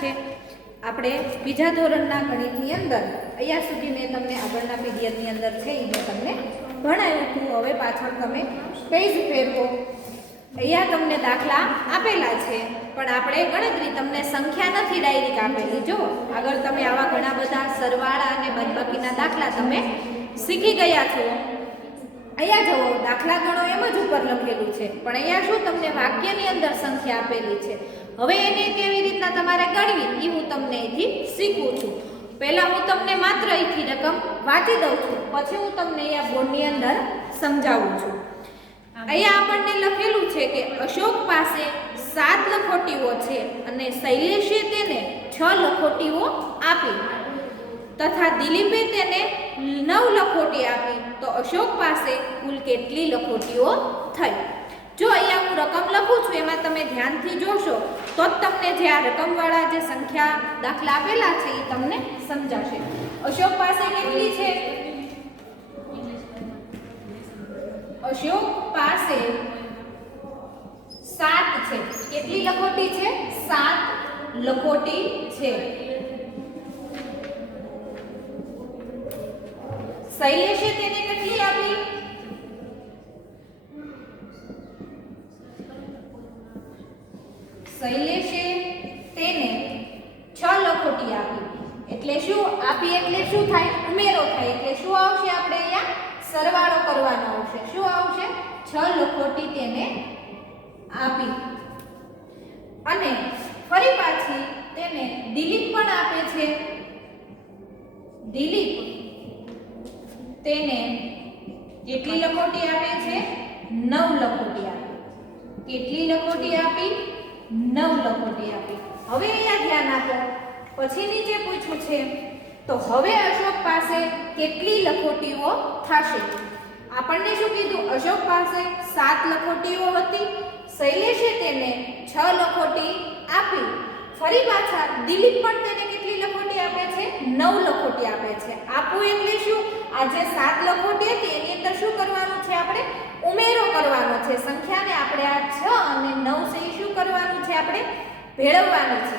છે. આપણે બીજા ધોરણના ગણિતની અંદર અહીંયા સુધી મેં તમને આગળના પીડીએફની અંદર છે એ મેં તમને ભણાવ્યું હતું. હવે પાછળ તમે પેજ ફેરવો. અહીંયા તમને દાખલા આપેલા છે, પણ આપણે ગણતરી તમને સંખ્યા નથી ડાયરેક્ટ આપેલી. જો આગળ તમે આવા ઘણા બધા સરવાળા અને બાદબાકીના દાખલા તમે શીખી ગયા છો. અહીંયા જુઓ, દાખલા ગણો એમ જ ઉપર લખેલું છે, પણ અહીંયા શું તમને વાક્યની અંદર સંખ્યા આપેલી છે. હવે એને કેવી રીતના તમારે ગણવી એ હું તમને અહીંથી શીખવું છું. પહેલા હું તમને માત્ર અહીંથી રકમ વાંચી દઉં છું, પછી હું તમને અહીંયા બોર્ડની અંદર સમજાવું છું. અહીંયા આપણને લખેલું છે કે અશોક પાસે 7 લખોટીઓ છે અને શૈલેષે તેને 6 લખોટીઓ આપી તથા દિલીપે તેને 9 લખોટી આપી, તો અશોક પાસે કુલ કેટલી લખોટીઓ થઈ? જો અહીંયા હું રકમ લખું છું એમાં તમે ધ્યાનથી જોશો તો જ તમને જે આ રકમવાળા જે સંખ્યા દાખલા આપેલા છે એ તમને સમજાશે. અશોક પાસે કેટલી છે? અશોક પાસે 7 છે. કેટલી લખોટી છે? 7 લખોટી છે. શૈલેષે તેને કેટલી આપી? શૈલેષે તેને 6 લખોટી આપી. એટલે શું આપી? એટલે શું થાય? ઉમેરો થાય. એટલે શું આવશે? આપણે અહીંયા સરવાળો કરવાનો આવશે. શું આવશે? 6 લખોટી તેને આપી. અને ફરી પાછી તેને દિલીપ પણ આપે છે. દિલીપ તેને કેટલી લખોટી આપે છે? 9 લખોટી આપી. કેટલી લખોટી આપી? 9 લખોટી આપી. હવે અહીંયા ધ્યાન આપો, પછી નીચે પૂછ્યું છે તો હવે અશોક પાસે કેટલી લખોટીઓ થશે? આપણને શું કીધું? અશોક પાસે 7 લખોટીઓ હતી. શૈલેષે તેને 6 લખોટી આપી. ફરી પાછા દિલીપ પણ તેને કેટલી લખોટી આપે છે? 9 લખોટી આપે છે. આપવું એટલે શું? આ જે 7 લખોટી હતી એની અંદર શું કરવાનું છે? આપણે ઉમેરો કરવાનો છે. સંખ્યાને આપણે આ 6 અને 9 છે શું કરવાનું છે? આપણે ભેળવવાનું છે.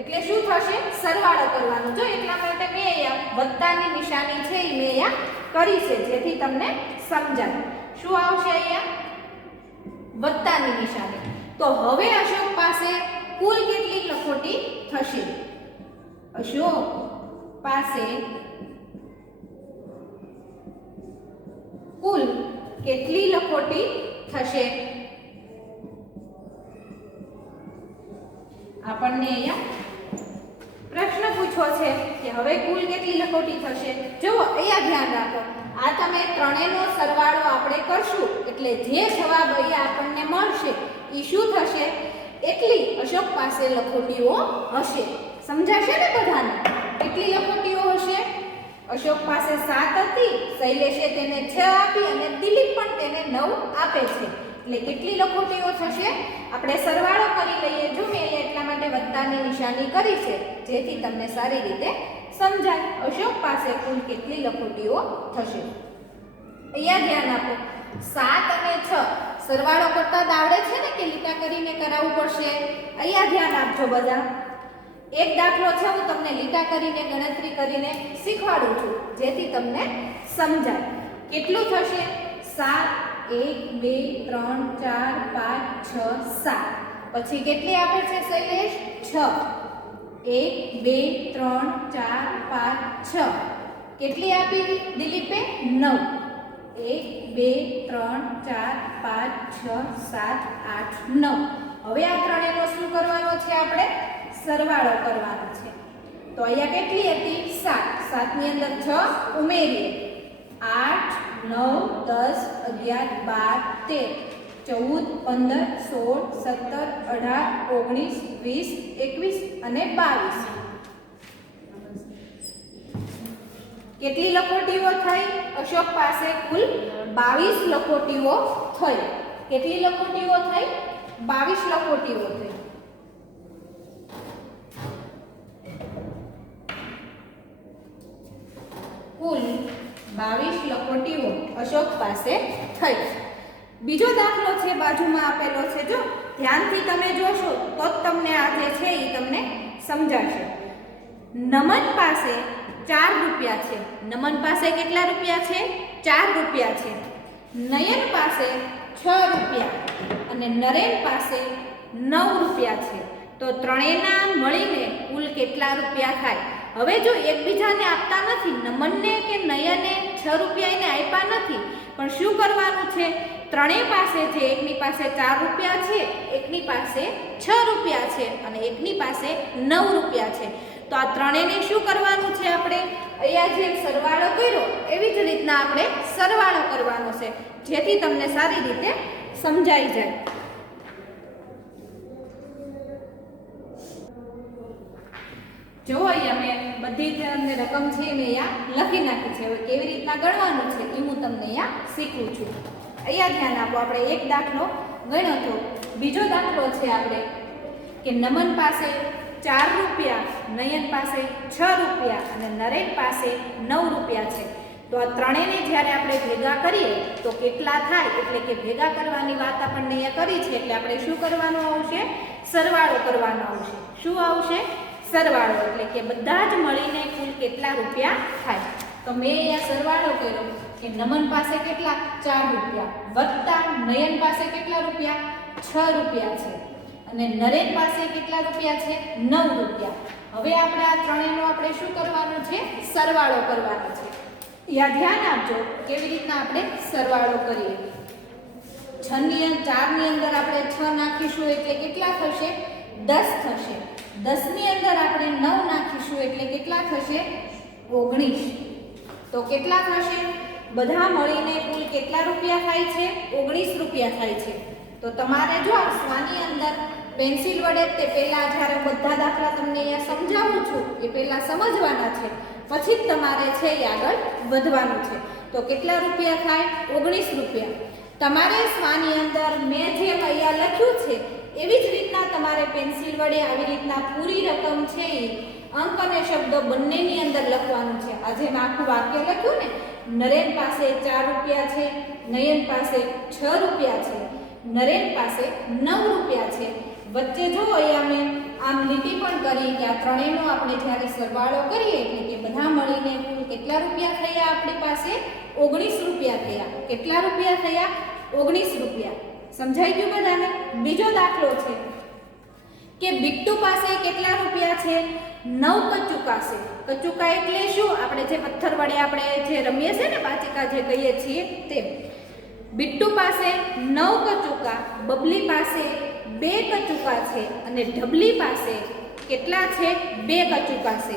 એટલે શું થશે? સરવાળો કરવાનો. જો એટલા માટે મેં અહીંયા વત્તાની નિશાની છે એ મેં અહીંયા કરી છે, જેથી તમને સમજાય. શું આવશે અહીંયા? વત્તાની નિશાની. તો હવે અશોક પાસે કુલ કેટલી લખોટી થશે? અશોક પાસે કુલ કેટલી લખોટી થશે? આપણને અહીંયા પ્રશ્ન પૂછ્યો છે કે હવે કુલ કેટલી લખોટી થશે. જો અહીંયા ધ્યાન રાખો, આ તમે ત્રણેયનો સરવાળો આપણે કરશું એટલે જે જવાબ અહીંયા આપણને મળશે એ શું થશે? એટલી અશોક પાસે લખોટીઓ હશે. સમજાશે ને બધાને? કેટલી લખોટીઓ હશે? અશોક પાસે 7 હતી, શૈલેષે તેને 6 આપી અને દિલીપ પણ તેને 9 આપે છે. એટલે કેટલી લખોટીઓ થશે? આપણે સરવાળો કરી લઈએ. જો મેં અહીંયા એટલા માટે વત્તાની નિશાની કરી છે જેથી તમને સારી રીતે સમજાય. અશોક પાસે કુલ કેટલી લખોટીઓ થશે? અહીંયા ધ્યાન આપો, 7 અને 6 સરવાળો કરતા આવડે છે ને કે લીટા કરીને કરાવવું પડશે? અહીંયા ધ્યાન આપજો બધા. એક દાખલો છે હું તમને લીટા કરીને ગણતરી કરીને શીખવાડું છું જેથી તમને સમજાય. કેટલું થશે? 7 1 2 3 4 5 6 7. પછી કેટલી આપે છે શૈલેષ? 6. 1 2 3 4 5 6. કેટલી આપી દિલીપે? 9. 1 2 3 4 5 6 7 8 9. હવે આ ત્રણેયનો શું કરવાનો છે? આપણે સરવાળો કરવાનો છે. તો અહીંયા કેટલી હતી? 7. 7 ની અંદર 6 ઉમેરીએ. 8 9 10 11 12 13 14 15 16 17 18 19 20 21 અને 22. કેટલી લખોટીઓ થઈ? અશોક પાસે કુલ 22 લખોટીઓ થઈ. કેટલી લખોટીઓ થઈ? 22 લખોટીઓ થઈ. કુલ 22 લખોટીઓ અશોક પાસે થઈ. બીજો દાખલો છે બાજુમાં આપેલો છે. જો ધ્યાનથી તમે જોશો તો જ તમને આ જે છે એ તમને સમજાશે. નમન પાસે 4 રૂપિયા છે. નમન પાસે કેટલા રૂપિયા છે? 4 રૂપિયા છે. નયન પાસે 6 રૂપિયા અને નરેન પાસે 9 રૂપિયા છે. તો ત્રણેયના મળીને કુલ કેટલા રૂપિયા થાય? હવે જો એકબીજાને આપતા નથી, નમનને કે નયને 6 રૂપિયા એને આપ્યા નથી, પણ શું કરવાનું છે? ત્રણેય પાસે છે, એકની પાસે 4 રૂપિયા છે, એકની પાસે 6 રૂપિયા છે અને એકની પાસે 9 રૂપિયા છે. તો આ ત્રણેયને શું કરવાનું છે? આપણે અહીંયા જે સરવાળો કર્યો એવી જ રીતના આપણે સરવાળો કરવાનો છે, જેથી તમને સારી રીતે સમજાઈ જાય. જો અહીંયા મેં બધી જ રકમ છે મેં અહીંયા લખી નાખી છે. હવે કેવી રીતના ગણવાનું છે એ હું તમને અહીંયા શીખવું છું. અહીંયા ધ્યાન આપો. આપણે એક દાખલો ગણ્યો હતો. બીજો દાખલો છે આપણે કે નમન પાસે 4 રૂપિયા, નયન પાસે 6 રૂપિયા અને નરેન પાસે 9 રૂપિયા છે. તો આ ત્રણેયને જ્યારે આપણે ભેગા કરીએ તો કેટલા થાય? એટલે કે ભેગા કરવાની વાત આપણને અહીંયા કરી છે, એટલે આપણે શું કરવાનું આવશે? સરવાળો કરવાનો આવશે. શું આવશે? સરવાળો. એટલે કે બધા જ મળીને કુલ કેટલા રૂપિયા થાય? તો મેં અહીંયા સરવાળો કર્યો કે નમન પાસે કેટલા? 4 રૂપિયા વત્તા નયન પાસે કેટલા રૂપિયા? 6 રૂપિયા છે અને નરેન પાસે કેટલા રૂપિયા છે? 9 રૂપિયા. હવે આપણે આ ત્રણેયનો આપણે શું કરવાનું છે? સરવાળો કરવાનો છે. યા ધ્યાન આપજો કેવી રીતના આપણે સરવાળો કરીએ. 4 ની અંદર આપણે 6 નાખીશું એટલે કેટલા થશે? 10 થશે. 10 ની અંદર આપણે 9 નાખીશું એટલે કેટલા થશે? 19. તો કેટલા થશે? બધા મળીને કુલ કેટલા રૂપિયા થાય છે? 19 રૂપિયા થાય છે. તો તમારે જો સ્વાની અંદર પેન્સિલ વડે તે પહેલા જ્યારે બધા દાખલા તમને અહીંયા સમજાવું છું એ પહેલા સમજવાના છે, પછી જ તમારે છે એ આગળ વધવાનું છે. તો કેટલા રૂપિયા થાય? 19 રૂપિયા. તમારે સ્વાની અંદર મેં જેમ અહીંયા લખ્યું છે એવી જ રીતના તમારે પેન્સિલ વડે આવી રીતના પૂરી રકમ છે એ અંક અને શબ્દ બંનેની અંદર લખવાનું છે. આ જેમ આખું વાક્ય લખ્યું ને, નરેન પાસે 4 રૂપિયા છે, નયન પાસે 6 રૂપિયા છે, નરેન પાસે 9 રૂપિયા છે. વચ્ચે જો અહીંયા મેં આમ લીટી પણ કરી કે આ ત્રણેયનો આપણે જ્યારે સરવાળો કરીએ એટલે કે બધા મળીને કુલ કેટલા રૂપિયા થયા? આપણી પાસે 19 રૂપિયા થયા. કેટલા રૂપિયા થયા? 19 રૂપિયા. સમજાઈ ગયું બધાને? બીજો દાખલો છે કે બિટ્ટુ પાસે કેટલા રૂપિયા છે? 9 કચુકા છે. કચુકા એટલે શું? આપણે જે પથ્થર વડે આપણે જે રમીએ છીએ ને, પાચિકા જે કહીએ છીએ તે. બિટ્ટુ પાસે 9 કચુકા, બબલી પાસે 2 કચુકા છે અને ઢબલી પાસે કેટલા છે? 2 કચુકા છે.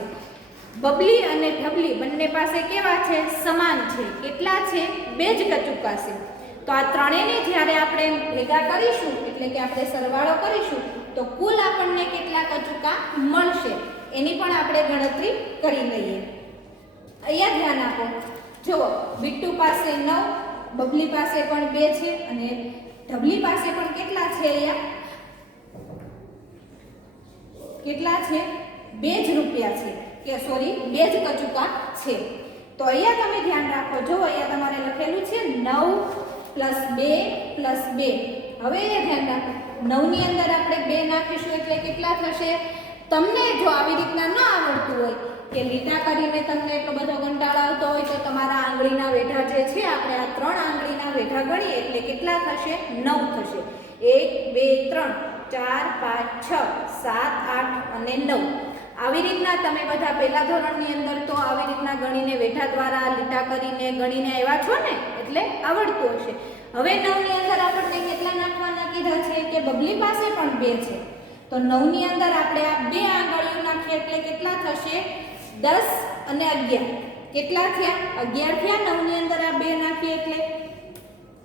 બબલી અને ઢબલી બંને પાસે કેવા છે? સમાન છે. કેટલા છે? 2 જ કચુકા છે. તો આ ત્રણેયને જ્યારે આપણે ભેગા કરીશું એટલે કે આપણે સરવાળો કરીશું તો કુલ આપણને કેટલા કચુકા મળશે એની પણ આપણે ગણતરી કરી લઈએ. અહીંયા ધ્યાન આપો. જુઓ, બિટ્ટુ પાસે 9, બબલી પાસે પણ 2 છે અને ઢબલી પાસે પણ કેટલા છે? અહીંયા કેટલા છે? 2 જ રૂપિયા છે, કે સોરી 2 જ કચુકા છે. તો અહીંયા તમે ધ્યાન રાખો. જો અહીંયા તમારે લખેલું છે 9 + 2 + 2. હવે એ ધ્યાન રાખો, 9 ની અંદર આપણે 2 નાખીશું એટલે કેટલા થશે? તમને જો આવી રીતના ન આવડતું હોય કે લીટા કરીને તમને એટલો બધો કંટાળો આવતો હોય તો તમારા આંગળીના વેઢા જે છે, આપણે આ 3 આંગળીના વેઢા ગણીએ એટલે કેટલા થશે? 9 થશે. 1 2 3 4 5 6 7 8 અને 9. આવી રીતના તમે બધા પહેલા ધોરણની અંદર તો આવી રીતના ગણીને વેઢા દ્વારા લીટા કરીને ગણીને આવ્યા છો ને, એટલે આવડતું હશે. હવે 9 ની અંદર આપણને કેટલા નાખવાના કીધા છે? કે બબલી પાસે પણ 2 છે. તો 9 ની અંદર આપણે આ 2 આંગળીઓ નાખીએ એટલે કેટલા થશે? 10 અને 11. કેટલા થયા? 11 થયા. 9 ની અંદર આ 2 નાખીએ એટલે.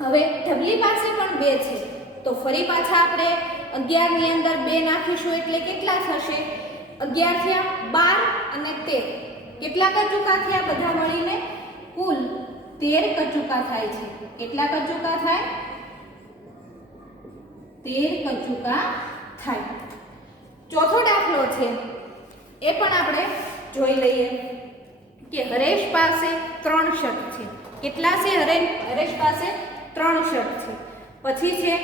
હવે ઢબલી પાસે પણ 2 છે તો ફરી પાછા આપણે 11 ની અંદર 2 નાખીશું એટલે કેટલા થશે? 11 થયા, 12 અને 13. કેટલા કચુકા થયા? બધા મળીને કુલ 13 કચુકા થાય છે. કેટલા કચુકા થાય? 13 કચુકા થાય. ચોથો દાખલો છે એ પણ આપણે જોઈ લઈએ કે હરેશ પાસે 3 શર્ટ છે. કેટલા છે? હરેશ પાસે 3 શર્ટ છે. પછી છે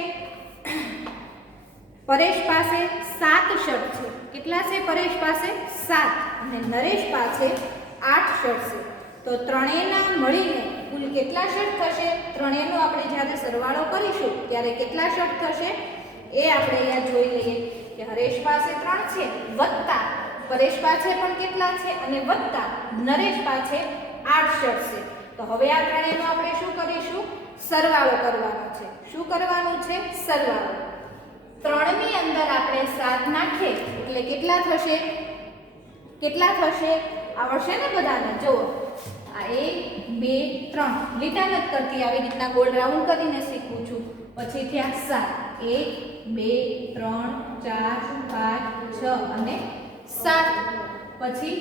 પરેશ પાસે 7 શર્ટ છે. કેટલા છે પરેશ પાસે? 7. અને નરેશ પાસે 8 શર્ટ છે. તો ત્રણેયના મળીને કુલ કેટલા શર્ટ થશે? ત્રણેયનો આપણે જ્યારે સરવાળો કરીશું ત્યારે કેટલા શર્ટ થશે એ આપણે અહીંયા જોઈ લઈએ કે હરેશ પાસે 3 છે વત્તા પરેશ પાસે પણ કેટલા છે અને વત્તા નરેશ પાસે 8 શર્ટ છે. તો હવે આ ત્રણેયનો આપણે શું કરીશું? સરવાળો કરવાનો છે. શું કરવાનું છે? સરવાળો. 3 ની અંદર આપણે 7 નાખીએ એટલે કેટલા થશે? કેટલા થશે? આવડશે ને બધાને? જુઓ, આ 1 2 3 લીટા નથી કરતી, આવી રીતના ગોળ રાઉન્ડ કરીને શીખું છું. પછી થયા 7. 1 2 3 4 5 6 અને 7. પછી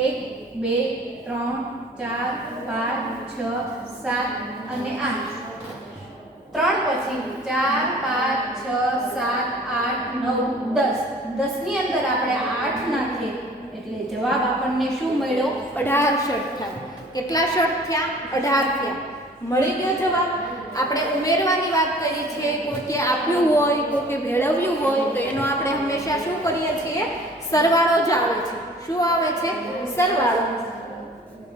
1 2 3 4 5 6 7 અને 8. 3 પછી 4 5 6 7 8 9 10. 10 ની અંદર આપણે 8 નાખીએ એટલે જવાબ આપણને શું મળ્યો? 18 શર્ટ થાય. કેટલા શર્ટ થયા? 18 થયા. મળી ગયો જવાબ. આપણે ઉમેરવાની વાત કરી છે, કોઈકે આપ્યું હોય કોઈકે ભેળવ્યું હોય તો એનો આપણે હંમેશા શું કરીએ છીએ? સરવાળો જ આવે છે. શું આવે છે? સરવાળો.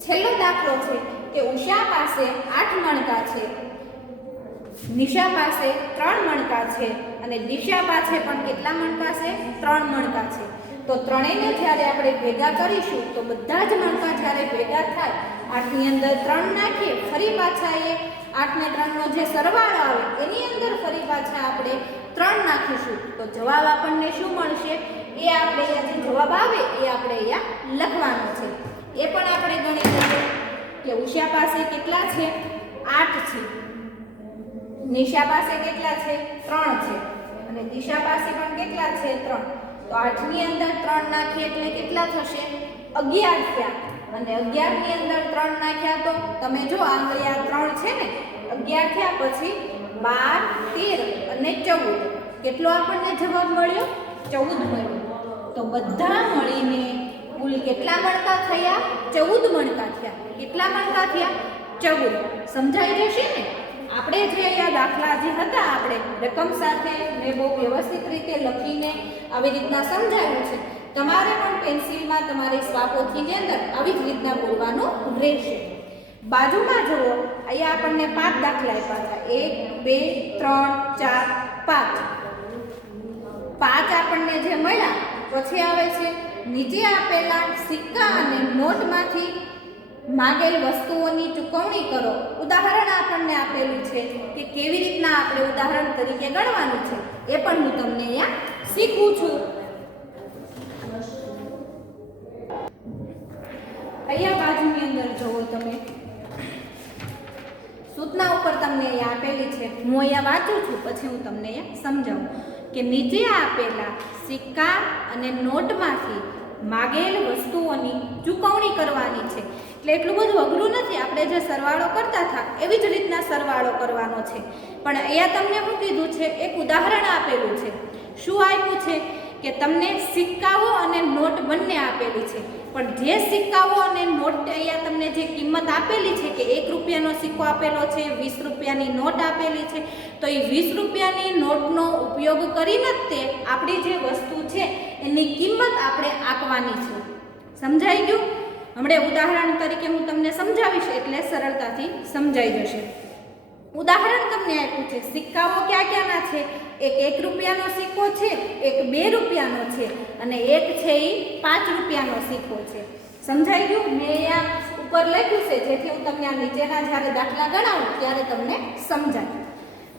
છેલ્લો દાખલો છે કે ઉષા પાસે 8 મણકા છે, નિશા પાસે 3 મણકા છે અને દિશા પાસે પણ કેટલા મણકા છે? 3 મણકા છે. તો ત્રણેયને જ્યારે આપણે ભેગા કરીશું તો બધા જ મણકા જ્યારે ભેગા થાય 8 ની અંદર 3 નાખીએ, ફરી પાછા એ 8 ને 3 નો જે સરવાળો આવે એની અંદર ફરી પાછા આપણે 3 નાખીશું તો જવાબ આપણને શું મળશે? એ આપણે અહીંયા જે જવાબ આવે એ આપણે અહીંયા લખવાનો છે. એ પણ આપણે ગણી લઈએ કે ઉષા પાસે કેટલા છે? 8 છે. નિશા પાસે કેટલા છે? 3 છે. અને દિશા પાસે પણ કેટલા છે? 3. તો 8 ની અંદર 3 નાખીએ એટલે કેટલા થશે? 11 થયા. અને 11 ની અંદર 3 નાખ્યા તો તમે જો આંગળી આ 3 છે ને, 11 થયા પછી 12 13 અને 14. કેટલો આપણને જવાબ મળ્યો? 14 મળ્યો. તો બધા મળીને કુલ કેટલા મણકા થયા? 14 મણકા થયા. કેટલા મણકા થયા? 14. સમજાઈ જશે ને? આપણે જે અહીંયા દાખલા જે હતા આપણે રકમ સાથે મેં બહુ વ્યવસ્થિત રીતે લખીને આવી રીતના સમજાવ્યું છે. તમારે પણ પેન્સિલમાં તમારી સ્વાપોથીની અંદર આવી જ રીતના બોલવાનું રહેશે. બાજુમાં જુઓ, અહીંયા આપણને 5 દાખલા આપ્યા હતા. 1 2 3 4 5. 5 આપણને જે મળ્યા પછી આવે છે નીચે આપેલા સિક્કા અને નોટમાંથી માગેલ વસ્તુઓની ચૂકવણી કરો. ઉદાહરણ આપણને આપેલું છે કે કેવી રીતના આપણે ઉદાહરણ તરીકે ગણવાનું છે એ પણ હું તમને અહીંયા શીખવું છું. અહીંયા બાજુની અંદર જુઓ તમે, સૂચના ઉપર તમને અહીંયા આપેલી છે. હું અહીંયા વાંચું છું પછી હું તમને અહીંયા સમજાવું કે નીચે આપેલા સિક્કા અને નોટમાંથી માગેલ વસ્તુઓની ચૂકવણી કરવાની છે. એટલે એટલું બધું અઘરું નથી. આપણે જે સરવાળો કરતા હતા એવી જ રીતના સરવાળો કરવાનો છે. પણ અહીંયા તમને શું કીધું છે? એક ઉદાહરણ આપેલું છે. શું આપ્યું છે? કે તમને સિક્કાઓ અને નોટ બંને આપેલી છે. પણ જે સિક્કાઓ અને નોટ અહીંયા તમને જે કિંમત આપેલી છે કે 1 રૂપિયાનો સિક્કો આપેલો છે, 20 રૂપિયાની નોટ આપેલી છે, તો એ 20 રૂપિયાની નોટનો ઉપયોગ કરીને જ તે આપણી જે વસ્તુ છે એની કિંમત આપણે આપવાની છે. સમજાઈ ગયું? હમણાં ઉદાહરણ તરીકે હું તમને સમજાવીશ એટલે સરળતાથી સમજાઈ જશે. ઉદાહરણ તમને આપ્યું છે. સિક્કાઓ ક્યાં ક્યાંના છે? એક 1 રૂપિયાનો સિક્કો છે, એક 2 રૂપિયાનો છે અને એક છે એ 5 રૂપિયાનો સિક્કો છે. સમજાઈ ગયું? મેં અહીંયા ઉપર લખ્યું છે જેથી હું તમને આ નીચેના જ્યારે દાખલા ગણાવું ત્યારે તમને સમજાય.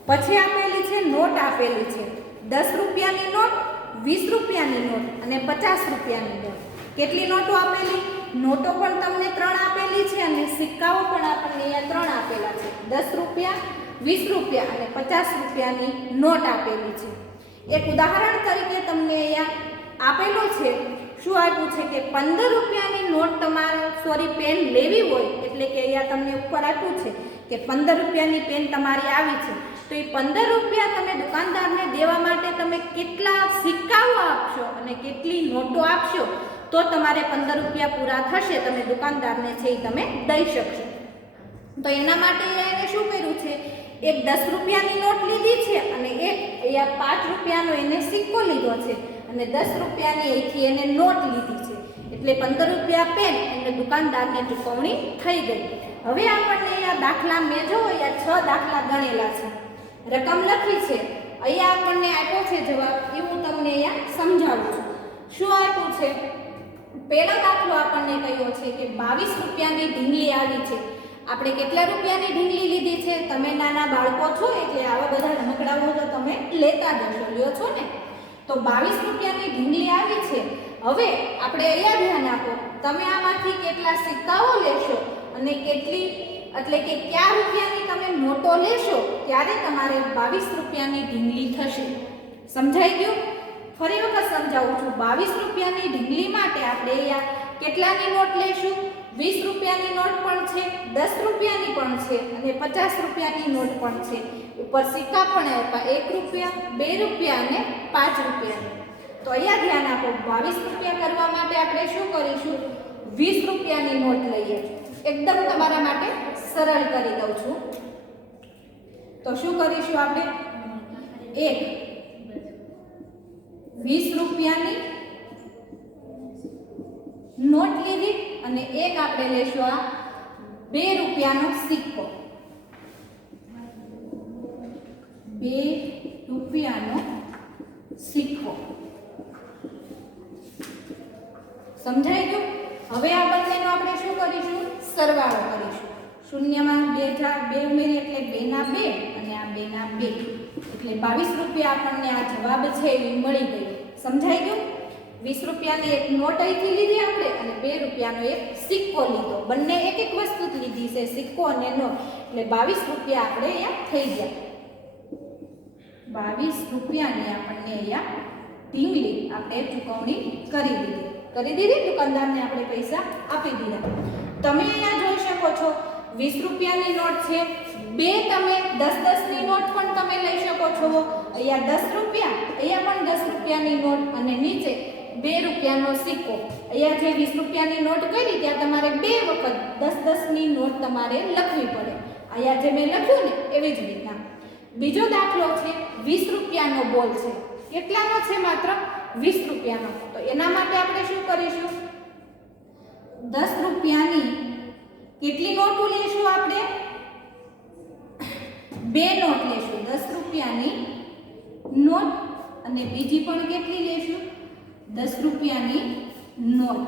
પછી આપેલી છે નોટ આપેલી છે. 10 રૂપિયાની નોટ, 20 રૂપિયાની નોટ અને 50 રૂપિયાની નોટ. કેટલી નોટો આપેલી? નોટો પણ તમને 3 આપેલી છે અને સિક્કાઓ પણ આપણને અહીંયા 3 આપેલા છે. 10 રૂપિયા, 20 રૂપિયા અને 50 રૂપિયાની નોટ આપેલી છે. એક ઉદાહરણ તરીકે તમને અહીંયા આપેલો છે. શું આપ્યું છે કે 15 રૂપિયાની નોટ તમારે પેન લેવી હોય એટલે કે અહીંયા તમને ઉપર આપ્યું છે કે 15 રૂપિયાની પેન તમારી આવી છે. તો એ 15 રૂપિયા તમે દુકાનદારને દેવા માટે તમે કેટલા સિક્કાઓ આપશો અને કેટલી નોટો આપશો તો તમારે 15 રૂપિયા પૂરા થશે, તમે દુકાનદારને છે એ તમે દઈ શકશો. તો એના માટે એને શું કર્યું છે એક 10 રૂપિયાની નોટ લીધી છે અને એક અહીંયા 5 રૂપિયાનો એને સિક્કો લીધો છે અને 10 રૂપિયાની અહીંથી એને નોટ લીધી છે, એટલે 15 રૂપિયા પેન એટલે દુકાનદારને ચૂકવણી થઈ ગઈ. હવે આપણને અહીંયા દાખલા મેં જો અહીંયા 6 દાખલા ગણેલા છે, રકમ લખી છે, અહીંયા આપણને આપ્યો છે જવાબ, એ હું તમને અહીંયા સમજાવું છું. શું આપ્યું છે? પહેલો દાખલો આપણને કહ્યો છે કે 22 રૂપિયાની ઢીંગલી આવી છે. આપણે કેટલા રૂપિયાની ઢીંગલી લીધી છે? તમે નાના બાળકો છો એટલે આવા બધા રમકડાઓ તો તમે લેતા જશો, લ્યો છો ને? તો 22 રૂપિયાની ઢીંગલી આવી છે. હવે આપણે અહીંયા ધ્યાન આપો, તમે આમાંથી કેટલા સિક્કાઓ લેશો અને કેટલી એટલે કે કયા રૂપિયાની તમે નોટો લેશો ત્યારે તમારે 22 રૂપિયાની ઢીંગલી થશે. સમજાઈ ગયું? ફરી વખત સમજાવું છું. 22 રૂપિયાની ઢીંગલી માટે આપણે અહીંયા કેટલાની નોટ લેશું? 20 રૂપિયાની નોટ પણ છે, 10 રૂપિયાની પણ છે અને 50 રૂપિયાની નોટ પણ છે. ઉપર સિક્કા પણ આપ્યા, 1 રૂપિયા, 2 રૂપિયા અને 5 રૂપિયા. તો અહીંયા ધ્યાન આપો, 22 રૂપિયા કરવા માટે આપણે શું કરીશું? 20 રૂપિયાની નોટ લઈએ. એકદમ તમારા માટે સરળ કરી દઉં છું. તો શું કરીશું આપણે? એક 20 રૂપિયાની નોટ લીધી અને એક આપણે લેશું આ 2 રૂપિયાનો સિક્કો. 2 રૂપિયાનો સિક્કો. સમજાઈ ગયું? હવે આ બંનેનો આપણે શું કરીશું? સરવાળો કરીશું. શૂન્યમાં 2 ઉમેરી એટલે 2 ના 2 અને આ 2 ના 2 એટલે 22 રૂપિયા આપણને આ જવાબ છે એ મળી ગયો. સમજાઈ ગયું? 20 રૂપિયાની એક નોટ અહીંથી લીધી આપણે અને 2 રૂપિયાનો એક સિક્કો લીધો. બંને એક એક વસ્તુ જ લીધી છે, સિક્કો અને નોટ, એટલે 22 રૂપિયા આપણે અહીંયા થઈ ગયા. 22 રૂપિયાની આપણને અહીંયા ઢીંગલી આપણે ચૂકવણી કરી દીધી. દુકાનદારને આપણે પૈસા આપી દીધા. તમે અહીંયા જોઈ શકો છો 20 રૂપિયાની નોટ છે, બે તમે 10 ની નોટ પણ તમે લઈ શકો છો. અહીંયા 10 રૂપિયા, અહીંયા પણ 10 રૂપિયાની નોટ અને નીચે 2 રૂપિયાનો સિક્કો. અહીંયા જે 20 રૂપિયાની નોટ કરી ત્યાં તમારે 2 વખત 10 ની નોટ તમારે લખવી પડે. અહીંયા જે મેં લખ્યું ને એવી જ રીતના. બીજો દાખલો છે 20 રૂપિયાનો બોલ છે. કેટલાનો છે? માત્ર 20 રૂપિયાનો. તો એના માટે આપણે શું કરીશું? 10 રૂપિયાની કેટલી નોટો લેશું? આપણે 2 નોટ લેશું. 10 રૂપિયાની નોટ અને બીજી પણ કેટલી લેશું? 10 રૂપિયાની નોટ.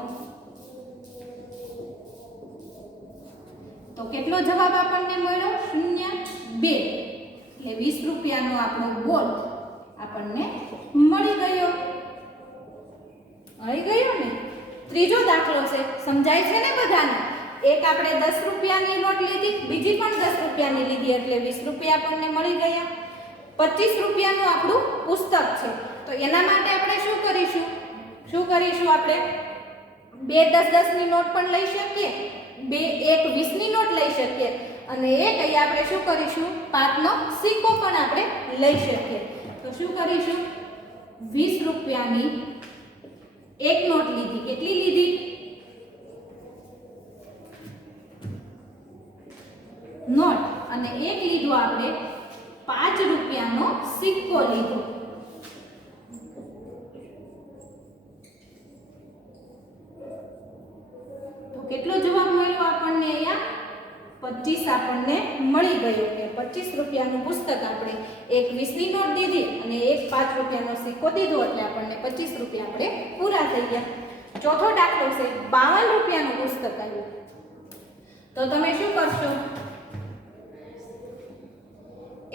તો કેટલો જવાબ આપણને મળ્યો? 0.2. એટલે 20 રૂપિયાનો આપણો બોલ આપણને મળી ગયો. આવી ગયો ને? ત્રીજો દાખલો છે, સમજાય છે ને બધાને? એક આપણે 10 રૂપિયાની નોટ લીધી, બીજી પણ 10 રૂપિયાની લીધી એટલે 20 રૂપિયા આપણને મળી ગયા. 25 રૂપિયાનું આપણું પુસ્તક છે. તો એના માટે આપણે શું કરીશું? આપણે 2 10 ની નોટ પણ લઈ શકીએ, એક 20 ની નોટ લઈ શકીએ અને એક અહીંયા આપણે શું કરીશું? 5 નો સિક્કો પણ આપણે લઈ શકીએ. તો શું કરીશું? 20 રૂપિયાની એક નોટ લીધી. કેટલી લીધી? નોટ. અને એક લીધો આપણે 5 રૂપિયાનો સિક્કો લીધો. તો કેટલો જવાબ મળ્યો આપણને? અહીંયા 25 આપણને મળી ગયો કે 25 રૂપિયાનું પુસ્તક આપણે એક 20 ની નોટ દીધી અને એક 5 રૂપિયાનો સિક્કો દીધો એટલે આપણને 25 રૂપિયા આપણે પૂરા થઈ ગયા. ચોથો દાખલો છે 52 રૂપિયાનું પુસ્તક આવ્યું. તો તમે શું કરશો?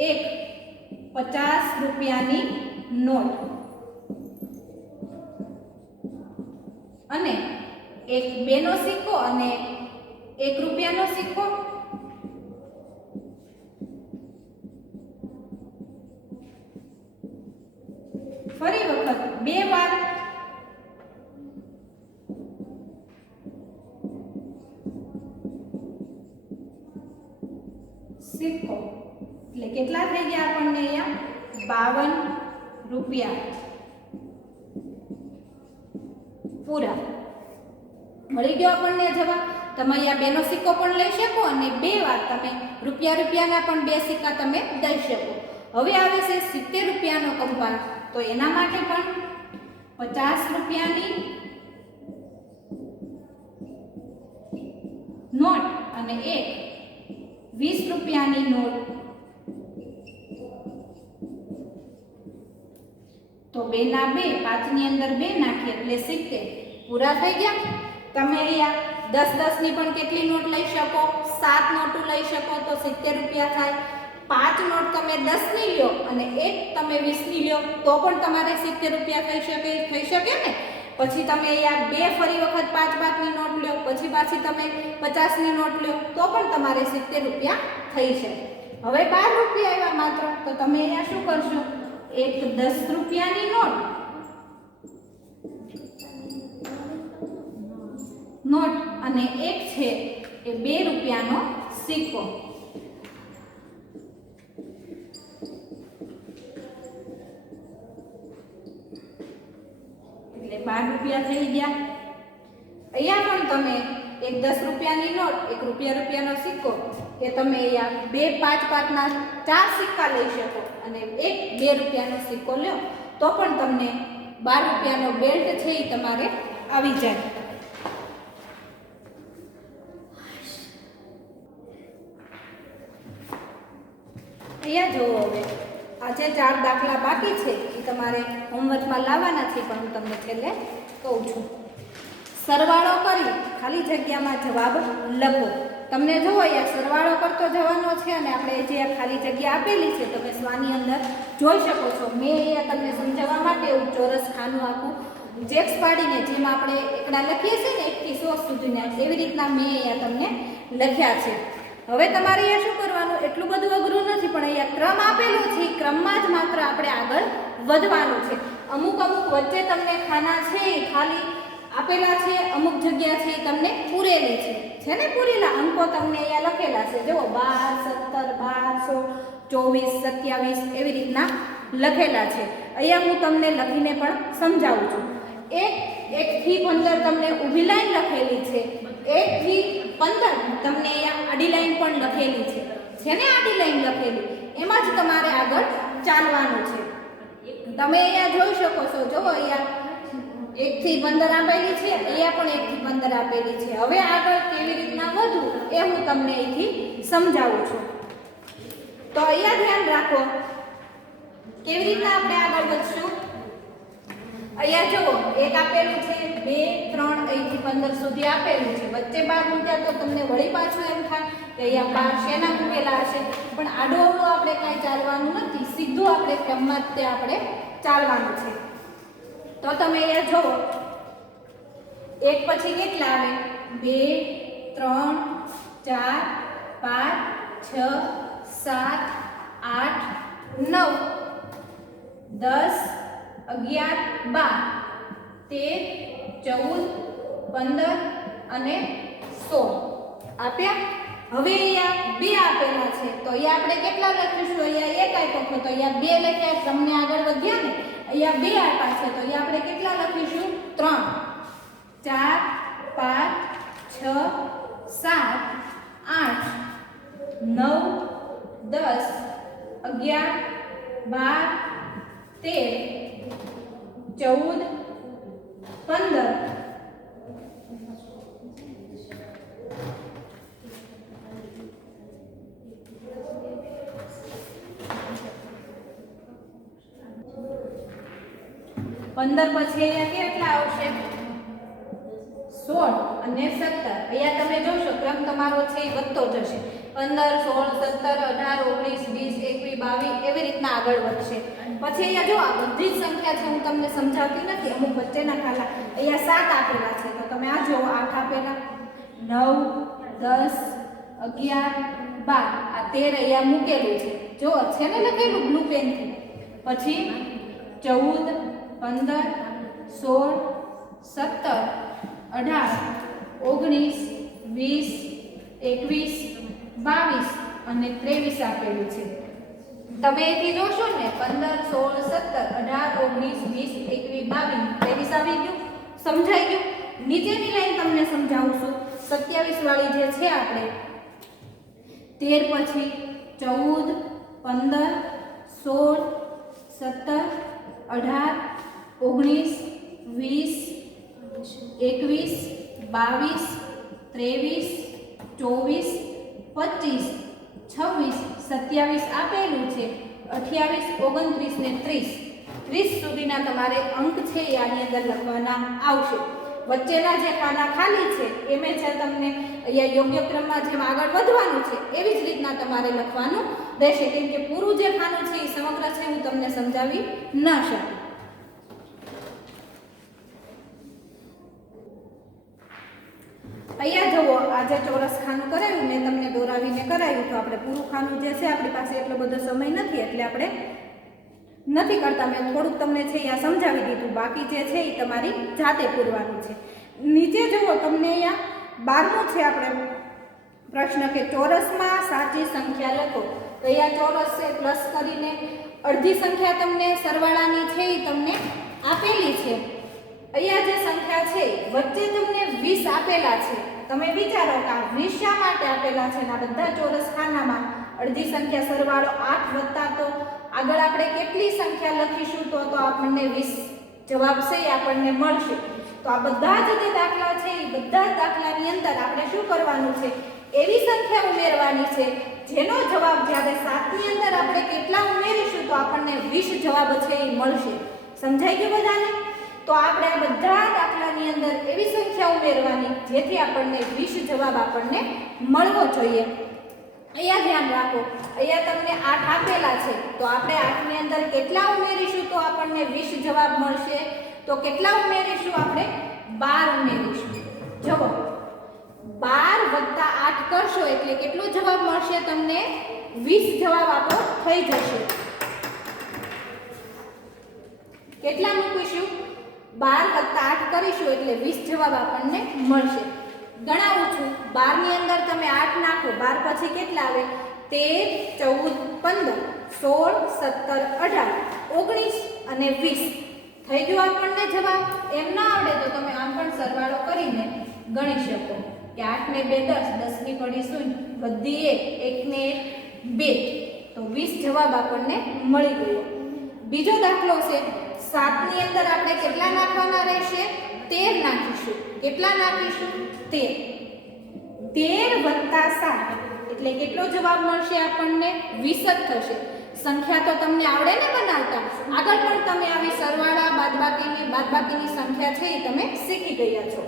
એક 50 રૂપિયાની નોટ અને એક 2 નો સિક્કો અને 1 રૂપિયાનો સિક્કો. ફરી વખત 2 વાર સિક્કો એટલે કેટલા થઈ ગયા આપણને? અહીંયા 52 રૂપિયા પૂરા મળી ગયો આપણને જવાબ. તમે અહીંયા બેનો સિક્કો પણ લઈ શકો અને 2 વાર તમે રૂપિયાના પણ 2 સિક્કા તમે દઈ શકો. હવે આવે છે 70 રૂપિયાનો કંપાસ. તો એના માટે પણ 50 રૂપિયાની નોટ અને એક 20 રૂપિયાની નોટ. તો 2 ના 2, 5 ની અંદર 2 નાખીએ એટલે 70 પૂરા થઈ ગયા. તમે અહીંયા 10 ની પણ કેટલી નોટ લઈ શકો? 7 નોટો લઈ શકો તો 70 રૂપિયા થાય. 5 નોટ તમે 10 ની લ્યો અને એક તમે 20 ની લ્યો તો પણ તમારે 70 રૂપિયા થઈ શકે ને. પછી તમે અહીંયા 2 ફરી વખત 5 ની નોટ લ્યો, પછી પાછી તમે 50 ની નોટ લ્યો તો પણ તમારે 70 રૂપિયા થઈ છે. હવે 12 રૂપિયા આવ્યા માત્ર, તો તમે અહીંયા શું કરશો? એક 10 રૂપિયાની નોટ અને એક છે એ 2 રૂપિયાનો સિક્કો. એટલે 12 રૂપિયા થઈ ગયા. અહીંયા પણ તમે એક 10 રૂપિયાની નોટ, એક રૂપિયાનો સિક્કો એ તમે અહીંયા 2 5 ના 4 સિક્કા લઈ શકો અને એક 2 રૂપિયાનો સિક્કો લ્યો તો પણ તમને 12 રૂપિયાનો બેલ્ટ છે એ તમારે આવી જાય. અહીંયા જુઓ, હવે આ જે 4 દાખલા બાકી છે એ તમારે હોમવર્કમાં લાવવાના છે, પણ હું તમને છેલ્લે કહું છું. સરવાળો કરી ખાલી જગ્યામાં જવાબ લખો. તમને જુઓ અહીંયા સરવાળો કરતો જવાનો છે અને આપણે જે ખાલી જગ્યા આપેલી છે તમે સ્વાની અંદર જોઈ શકો છો. મેં અહીંયા તમને સમજાવવા માટે એવું ચોરસ ખાનું આખું ચેક્સ પાડીને જેમ આપણે એકડા લખીએ છીએ ને 1 થી 100 સુધીના, એવી રીતના મેં અહીંયા તમને લખ્યા છે. હવે તમારે અહીંયા શું કરવાનું? એટલું બધું અઘરું નથી, પણ અહીંયા ક્રમ આપેલો છે, ક્રમમાં જ માત્ર આપણે આગળ વધવાનું છે. અમુક વચ્ચે તમને ખાના છે એ ખાલી આપેલા છે, અમુક જગ્યા છે એ તમને પૂરેલી છે ને પૂરેલા અંકો તમને અહીંયા લખેલા છે. જુઓ 12, 17, 12, 16, 24, 27 એવી રીતના લખેલા છે. અહીંયા હું તમને લખીને પણ સમજાવું છું. 1 થી 15 તમને ઊભી લાઈન લખેલી છે, 1 થી 15 તમને અહીંયા આડી લાઈન પણ લખેલી છે ને આડી લાઈન લખેલી, એમાં જ તમારે આગળ ચાલવાનું છે. તમે અહીંયા જોઈ શકો છો. જો અહીંયા 1 થી 15 આપેલી છે, અહીંયા પણ 1 થી 15 આપેલી છે. હવે આગળ કેવી રીતના વધવું એ હું તમને અહીંથી સમજાવું છું. તો અહીંયા ધ્યાન રાખો કેવી રીતના આપણે આગળ વધશું. અહીંયા જુઓ, એક આપેલું છે, 2, 3 અહીંથી 15 સુધી આપેલું છે. વચ્ચે 12 મૂક્યા તો તમને વળી પાછું એમ થાય કે અહીંયા 12 શેના મૂકેલા હશે, પણ આડો અવળો આપણે કાંઈ ચાલવાનું નથી, સીધું આપણે ક્રમમાં જ તે આપણે ચાલવાનું છે. તો તમે અહીંયા જુઓ, એક પછી કેટલા આવે? 2, 3, 4, 5, 6, 7, 8, 9, 10, 11, 12, 13, 14, 15 અને 16 આપ્યા. હવે અહીંયા 2 આપેલા છે, તો અહીંયા આપણે કેટલા લખીશું? અહીંયા 1 આપ્યો તો અહીંયા 2 લખ્યા. તમને આગળ વધ્યા ને, અહીંયા 2 આપ્યા છે તો અહીંયા આપણે કેટલા લખીશું? 3, 4, 5, 6, 7, 8, 9, 10, 11, 12, 13, 14, 15 15 પછી અહીંયા કેટલા આવશે? 16 અને 17. અહીંયા તમે જોશો ક્રમ તમારો છે એ વધતો જશે. 15, 16, 17, 18, 19, 20, 21, 22 એવી રીતના આગળ વધશે. પછી અહીંયા જો આ બધી જ સંખ્યા છે, હું તમને સમજાવતી નથી, અમુક વચ્ચેના ખાલા. અહીંયા 7 આપેલા છે તો તમે આ જો 8 આપેલા, 9, 10, 11, 12, આ 13 અહીંયા મૂકેલું છે. જો છે ને લખેલું બ્લુ પેનથી. પછી 14, 15, 16, 17, 18, 19, 20, 21, 22 અને 23 આપેલું છે. તમે એથી જોશો ને 15, 16, 17, 18, 19, 20, 21, 22, 23 આવી ગયું. સમજાઈ ગયું? નીચેની લાઈન તમને સમજાવું છું. 27 વાળી જે છે આપણે 13 પછી 14 15 16 17 18 19 20 21 22 23 24 25 26 27 આપેલું છે 28 29 ને 30 સુધીના તમારે અંક છે એ આની અંદર લખવાના આવશે. વચ્ચેના જે ખાના ખાલી છે એમે છે તમને અહીંયા યોગ્ય ક્રમમાં જેમ આગળ વધવાનું છે એવી જ રીતના તમારે લખવાનું રહેશે, કેમ કે પૂરું જે ખાનું છે એ સમગ્ર છે હું તમને સમજાવી ન શકું. અહીંયા જુઓ, આ જે ચોરસ ખાનું કરાવ્યું મેં તમને દોરાવીને કરાવ્યું, તો આપણે પૂરું ખાનું જે છે આપણી પાસે એટલો બધો સમય નથી એટલે આપણે નથી કરતા. મેં થોડુંક તમને છે અહીંયા સમજાવી દીધું, બાકી જે છે એ તમારી જાતે પૂરવાનું છે. નીચે જુઓ, તમને અહીંયા 12મું છે આપણે પ્રશ્ન કે ચોરસમાં સાચી સંખ્યા લખો. તો અહીંયા ચોરસ છે પ્લસ કરીને અડધી સંખ્યા તમને સરવાળાની છે એ તમને આપેલી છે. અહીંયા જે સંખ્યા છે વચ્ચે તમને 20 આપેલા છે. તમે વિચારો કે આ 20 શા માટે આપેલા છે? આ બધા ચોરસ ખાનામાં અડધી સંખ્યા સરવાળો 8 વત્તા તો આગળ આપણે કેટલી સંખ્યા લખીશું તો આપણને 20 જવાબ છે એ આપણને મળશે. તો આ બધા જ જે દાખલા છે એ બધા જ દાખલાની અંદર આપણે શું કરવાનું છે? એવી સંખ્યા ઉમેરવાની છે જેનો જવાબ જ્યારે 7 ની અંદર આપણે કેટલા ઉમેરીશું તો આપણને 20 જવાબ છે એ મળશે. સમજાઈ ગયું બધાને? તો આપણે આ બધા દાખલાની અંદર એવી સંખ્યા ઉમેરવાની જેથી આપણને 20 જવાબ આપણને મળવો જોઈએ. અહીંયા ધ્યાન રાખો, અહીંયા તમને 8 આપેલા છે તો આપણે 8 ની અંદર કેટલા ઉમેરીશું તો આપણને 20 જવાબ મળશે? તો કેટલા ઉમેરીશું? આપણે 12 ઉમેરીશું. જુઓ, 12 + 8 કરશો એટલે કેટલો જવાબ મળશે તમને? 20 જવાબ આપણો થઈ જશે. કેટલા મૂકીશું? 12 + 8 કરીશું એટલે 20 જવાબ આપણને મળશે. ગણાવું છું, 12 ની અંદર તમે 8 નાખો, 12 પછી કેટલા આવે? 13 14 15 16 17 18 19 અને 20 થઈ ગયો આપણને જવાબ. એમ ના આવડે તો તમે આમ પણ સરવાળો કરીને ગણી શકો કે 8 ને 2 10, 10 ની પડી 0, વધી 1, 1 ને 2, તો 20 જવાબ આપણને મળી ગયો. બીજો દાખલો છે, 7 ની અંદર આપણે કેટલા નાખવાના રહેશે? 13 નાખીશું. કેટલા નાખીશું? 13. 13 + 7 એટલે કેટલો જવાબ મળશે આપણને? 20 જ થશે. સંખ્યા તો તમને આવડે ને બનાવતા, આગળ પણ તમે આવી સરવાળા બાદબાકીની સંખ્યા છે એ તમે શીખી ગયા છો.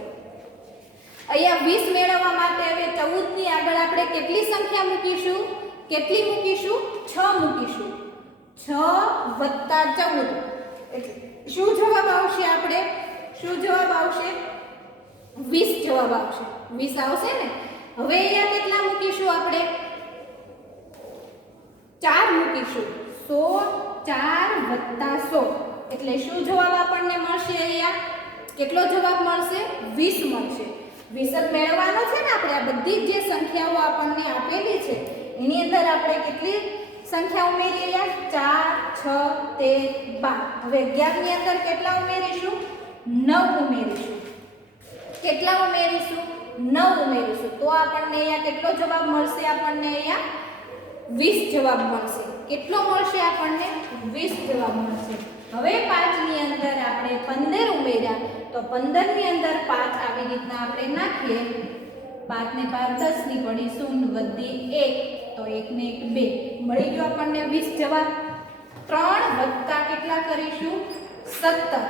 અહીંયા 20 મેળવવા માટે હવે 14 ની આગળ આપણે કેટલી સંખ્યા મૂકીશું? કેટલી મૂકીશું? 6 મૂકીશું. 6 + 14 એટલે શું જવાબ આવશે? આપણે શું જવાબ આવશે? 20 જવાબ આવશે. 20 આવશે ને? હવે અહીંયા કેટલા મૂકીશું? આપણે 4 મૂકીશું. 100 4 + 100 એટલે શું જવાબ આપણને મળશે? અહીંયા કેટલો જવાબ મળશે? 20 મળશે. 20 મેળવવાનો છે ને આપણે. આ બધી જે સંખ્યાઓ આપણને આપેલી છે એની અંદર આપણે કેટલી સંખ્યા ઉમેરી રહ્યા? 4 6 13 12. હવે 11 ની અંદર કેટલા ઉમેરીશું? 9 ઉમેરીશું. કેટલા ઉમેરીશું? 9 ઉમેરીશું. તો આપણને અહીંયા કેટલો જવાબ મળશે? આપણને અહીંયા 20 જવાબ મળશે. કેટલો મળશે આપણને? 20 જવાબ મળશે. હવે 5 ની અંદર આપણે 15 ઉમેર્યા તો 15 ની અંદર 5 આવી રીતના આપણે નાખીએ. 5 ને 5 10 ની પડી 0, વધી 1, તો 1 ને 1 2, મળી ગયો આપણને 20 જવાબ. 3 વત્તા કેટલા કરીશું? 17,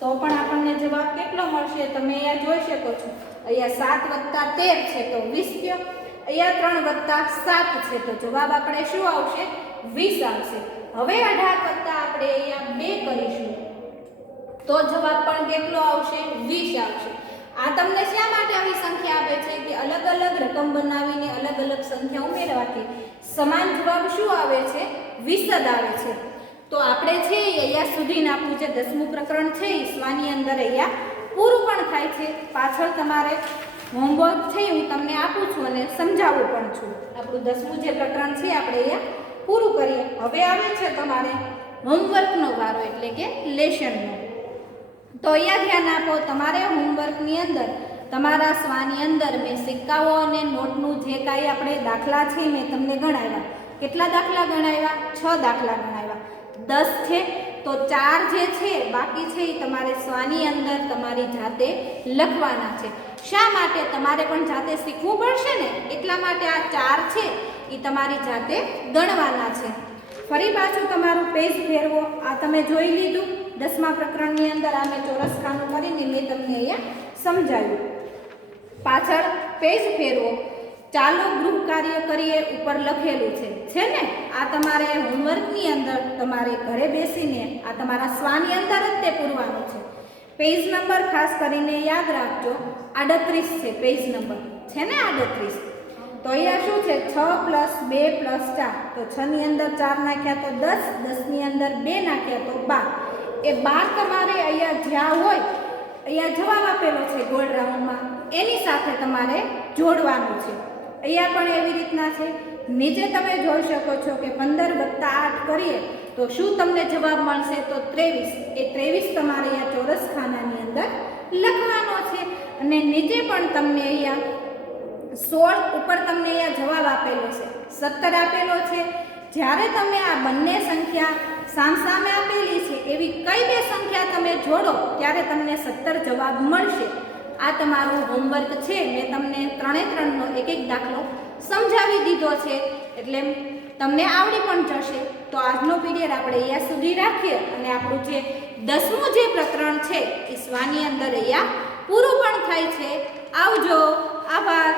તો પણ આપણને જવાબ કેટલો મળશે? તમે અહીંયા જોઈ શકો છો. અહીંયા 7 + 13 છે તો 20 થયો. અહીંયા 3 + 7 છે તો જવાબ આપણે શું આવશે? 20 આવશે. હવે 18 આપણે અહીંયા 2 કરીશું તો જવાબ પણ કેટલો આવશે? 20 આવશે. આ તમને શા માટે આવી સંખ્યા આપે છે કે અલગ અલગ રકમ બનાવીને અલગ અલગ સંખ્યા ઉમેરવાથી સમાન જવાબ શું આવે છે? 20 જ આવે છે. તો આપણે છે અહીંયા સુધીનું આપણું જે 10મું પ્રકરણ છે એ સ્વાની અંદર અહીંયા પૂરું પણ થાય છે. પાછળ તમારે હોમવર્ક છે હું તમને આપું છું અને સમજાવું પણ છું. આપણું 10મું જે પ્રકરણ છે આપણે અહીંયા પૂરું કરીએ. હવે આવે છે તમારે હોમવર્કનો વારો એટલે કે લેશનનો. તો અહીંયા ધ્યાન આપો, તમારે હોમવર્કની અંદર તમારા સ્વાની અંદર મેં સિક્કાઓ અને નોટનું જે કાંઈ આપણે દાખલા છે મેં તમને ગણાવ્યા. કેટલા દાખલા ગણાવ્યા? 6 દાખલા ગણાવ્યા. 10 છે તો 4 જે છે બાકી છે એ તમારે સ્વાની અંદર તમારી જાતે લખવાના છે. શા માટે? તમારે પણ જાતે શીખવું પડશે ને, એટલા માટે આ 4 છે એ તમારી જાતે ગણવાના છે. ફરી પાછું તમારું પેજ ફેરવો. આ તમે જોઈ લીધું 10મા પ્રકરણની અંદર આ મેં ચોરસખાનું કરીને મેં તમને અહીંયા સમજાવ્યું. પાછળ પેજ ફેરવો. ચાલો ગૃહ કાર્ય કરીએ ઉપર લખેલું છે ને? આ તમારે હોમવર્કની અંદર તમારે ઘરે બેસીને આ તમારા સ્વાની અંદર જ તે પૂરવાનું છે. પેજ નંબર ખાસ કરીને યાદ રાખજો, 38 છે પેજ નંબર, છે ને 38. તો અહીંયા શું છે? 6 + 2 + 4. તો 6 ની અંદર 4 નાખ્યા તો 10, 10 ની અંદર 2 નાખ્યા તો 12. એ 12 તમારે અહીંયા જ્યાં હોય અહીંયા જવાબ આપેલો છે ગોળ રાઉન્ડમાં, એની સાથે તમારે જોડવાનું છે. અહીંયા પણ એવી રીતના છે. નીચે તમે જોઈ શકો છો કે 15 + 8 કરીએ તો શું તમને જવાબ મળશે? તો 23. એ 23 તમારે અહીંયા ચોરસખાનાની અંદર લખવાનો છે. અને નીચે પણ તમને અહીંયા 16 ઉપર તમને અહીંયા જવાબ આપેલો છે, 17 આપેલો છે. જ્યારે તમે આ બંને સંખ્યા સામસામે આપેલી છે એવી કઈ બે સંખ્યા તમે જોડો ત્યારે તમને 17 જવાબ મળશે. આ તમારું હોમવર્ક છે. મેં તમને 3-3નો એક દાખલો સમજાવી દીધો છે એટલે તમને આવડી પણ જશે. તો આજનો પીરિયડ આપણે અહીંયા સુધી રાખીએ અને આપણું જે 10મું જે પ્રકરણ છે એ સ્વાની અંદર અહીંયા પૂરું પણ થાય છે. આવજો. આભાર.